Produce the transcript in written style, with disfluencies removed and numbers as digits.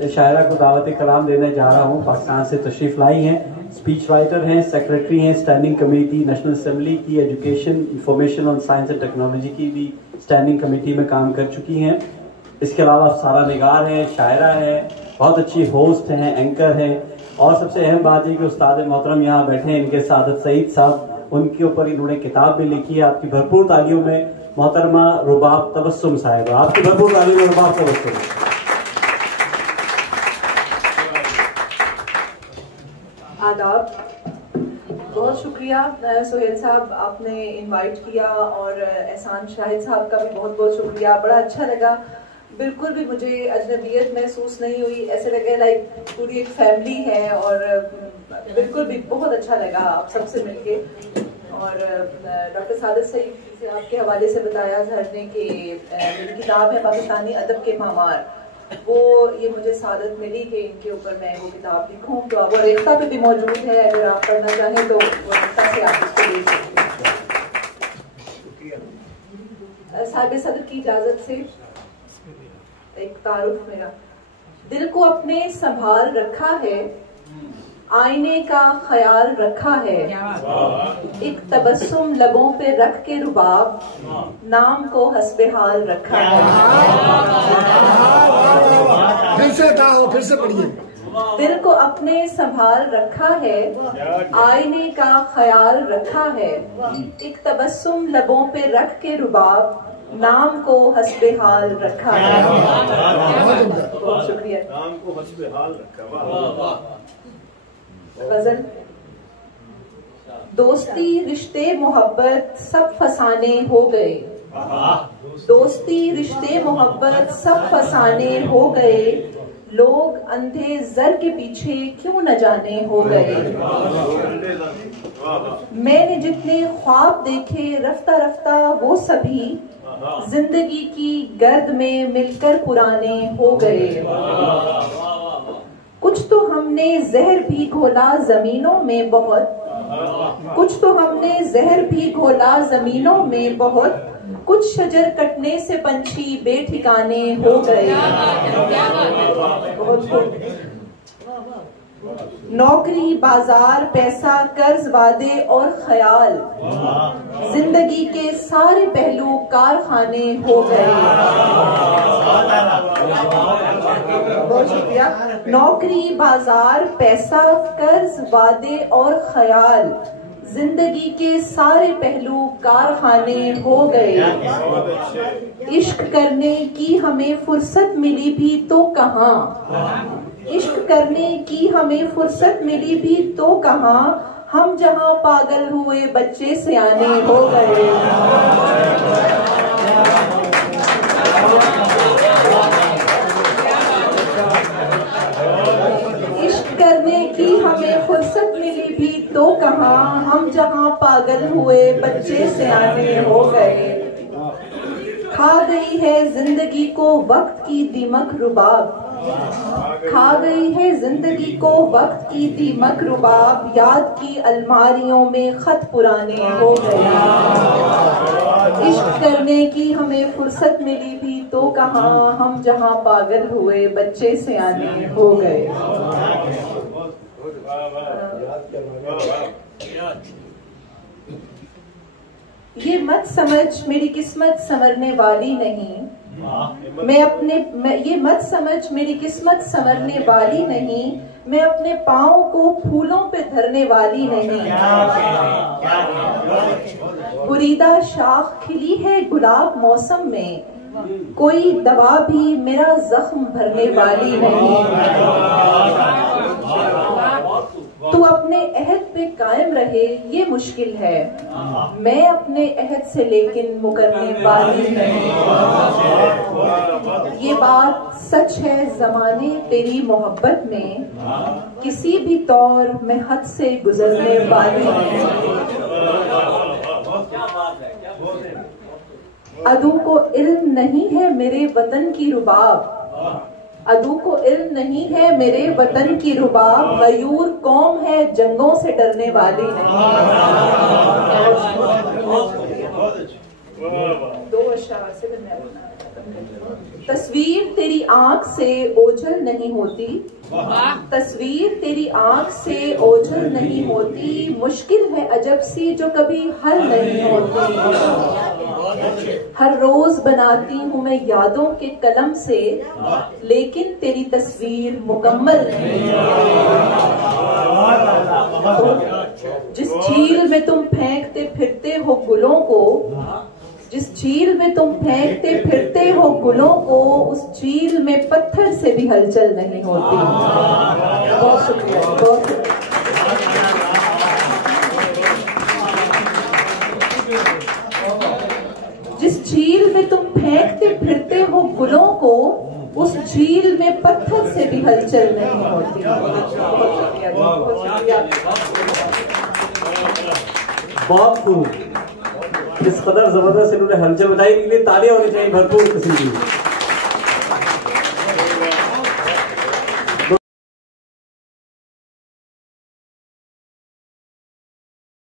शायरा को दावत कलाम देने जा रहा हूँ। पाकिस्तान से तशरीफ लाई हैं, स्पीच राइटर हैं, सेक्रेटरी हैं स्टैंडिंग कमेटी नेशनल असेंबली की, एजुकेशन इंफॉर्मेशन और साइंस एंड टेक्नोलॉजी की भी स्टैंडिंग कमेटी में काम कर चुकी हैं। इसके अलावा सारा निगार हैं, शायरा है, बहुत अच्छी होस्ट हैं, एंकर हैं, और सबसे अहम बात है कि उस्ताद मोहतरम यहाँ बैठे हैं, इनके सादत सईद साहब, उनके ऊपर इन्होंने किताब भी लिखी है। आपकी भरपूर तालियों में मोहतरमा रुबाब तबस्सुम साहिबा, आपकी भरपूर तालियों में रुबाब तबस्सुम। आदाब, बहुत शुक्रिया सोहेल साहब, आपने इनवाइट किया, और एहसान शाहिद साहब का भी बहुत बहुत शुक्रिया। बड़ा अच्छा लगा, बिल्कुल भी मुझे अजनबियत महसूस नहीं हुई, ऐसे लगे लाइक पूरी एक फैमिली है, और बिल्कुल भी बहुत अच्छा लगा आप सबसे मिलके। और डॉक्टर सादत सईद से आपके हवाले से बताया सर ने कि मेरी किताब है पाकिस्तानी अदब के मामार, वो ये मुझे सादत मिली कि इनके ऊपर मैं वो किताब लिखूं। तो अब वो रेख्ता पे भी मौजूद है, अगर आप पढ़ना चाहें तो वो रेख्ता से आप इसको ले सकते हैं। साहिब सदर की इजाजत से एक तारुफ मेरा। दिल को अपने संभाल रखा है, आईने का ख्याल रखा है, एक तबस्सुम लबों पे रख के रुबाब, नाम को हस्बे हाल रखा है। फिर से पढ़िए। दिल को अपने संभाल रखा है, आईने का ख्याल रखा है, एक तबस्सुम लबों पे रख के रुबाब, नाम को हस्बे हाल रखा है। बहुत शुक्रिया। नाम को हस्बे हाल रखा। गजल। दोस्ती रिश्ते मोहब्बत सब फसाने हो गए, दोस्ती रिश्ते मोहब्बत सब फसाने हो गए, लोग अंधे जर के पीछे क्यों न जाने हो गए। मैंने जितने ख्वाब देखे रफ्ता रफ्ता वो सभी, जिंदगी की गर्द में मिलकर पुराने हो गए। कुछ तो हमने जहर भी घोला जमीनों में बहुत, कुछ तो हमने जहर भी घोला जमीनों में बहुत, कुछ शजर कटने से पंछी बेठिकाने हो गए। नौकरी बाजार पैसा कर्ज वादे और ख्याल, जिंदगी के सारे पहलू कारखाने हो गए। बहुत शुक्रिया। नौकरी बाजार पैसा कर्ज वादे और ख्याल, जिंदगी के सारे पहलू कारखाने हो गए। इश्क करने की हमें फुर्सत मिली भी तो कहाँ, इश्क करने की हमें फुर्सत मिली भी तो कहाँ, हम जहाँ पागल हुए बच्चे सियाने हो गए। इश्क करने की हमें फुर्सत मिली भी तो कहाँ, हम जहाँ पागल हुए बच्चे सियाने हो गए। खा गई है जिंदगी को वक्त की दीमक रुबाब, खा गई है जिंदगी को वक्त की दीमक रुबाब, याद की अलमारियों में खत पुराने हो गए। इश्क करने की हमें फुर्सत मिली भी तो कहाँ, हम जहाँ पागल हुए बच्चे सियाने हो गए। ये मत समझ मेरी किस्मत संवरने वाली नहीं, ये मत समझ मेरी किस्मत संवरने वाली नहीं, मैं अपने पाँव को फूलों पे धरने वाली नहीं। बुरीदा शाख खिली है गुलाब मौसम में, कोई दवा भी मेरा जख्म भरने वाली नहीं। तू अपने अहद पे कायम रहे ये मुश्किल है, मैं अपने अहद से लेकिन मुकरने वाली नहीं। ये बात सच है ज़माने तेरी मोहब्बत में, किसी भी तौर में हद से गुजरने वाली नहीं। अदू को इल्म नहीं है मेरे वतन की रुबाब, अदू को इल्म नहीं है मेरे वतन की रुबाब, गयूर कौम है जंगों से डरने वाली नहीं। 2 अशआर से मैं अपना तस्वीर तेरी आंख से ओझल नहीं होती, तस्वीर तेरी आंख से ओझल नहीं होती, मुश्किल है अजब सी जो कभी हल नहीं होती। हर रोज बनाती हूँ मैं यादों के कलम से, लेकिन तेरी तस्वीर मुकम्मल नहीं। जिस झील में तुम फेंकते फिरते हो गुलों को, जिस झील में तुम फेंकते फिरते हो गुलों को, उस झील में पत्थर से भी हलचल नहीं होती। बहुत शुक्रिया, बहुत शुक्रिया। जिस झील में तुम फेंकते फिरते हो गुलों को, उस झील में पत्थर से भी हलचल नहीं होती। बहुत शुक्रिया। बहुत खूब। इस कदर जबरदस्त इन्होंने हलचल बताई, इनके लिए तालियां होनी चाहिए भरपूर किस्म की।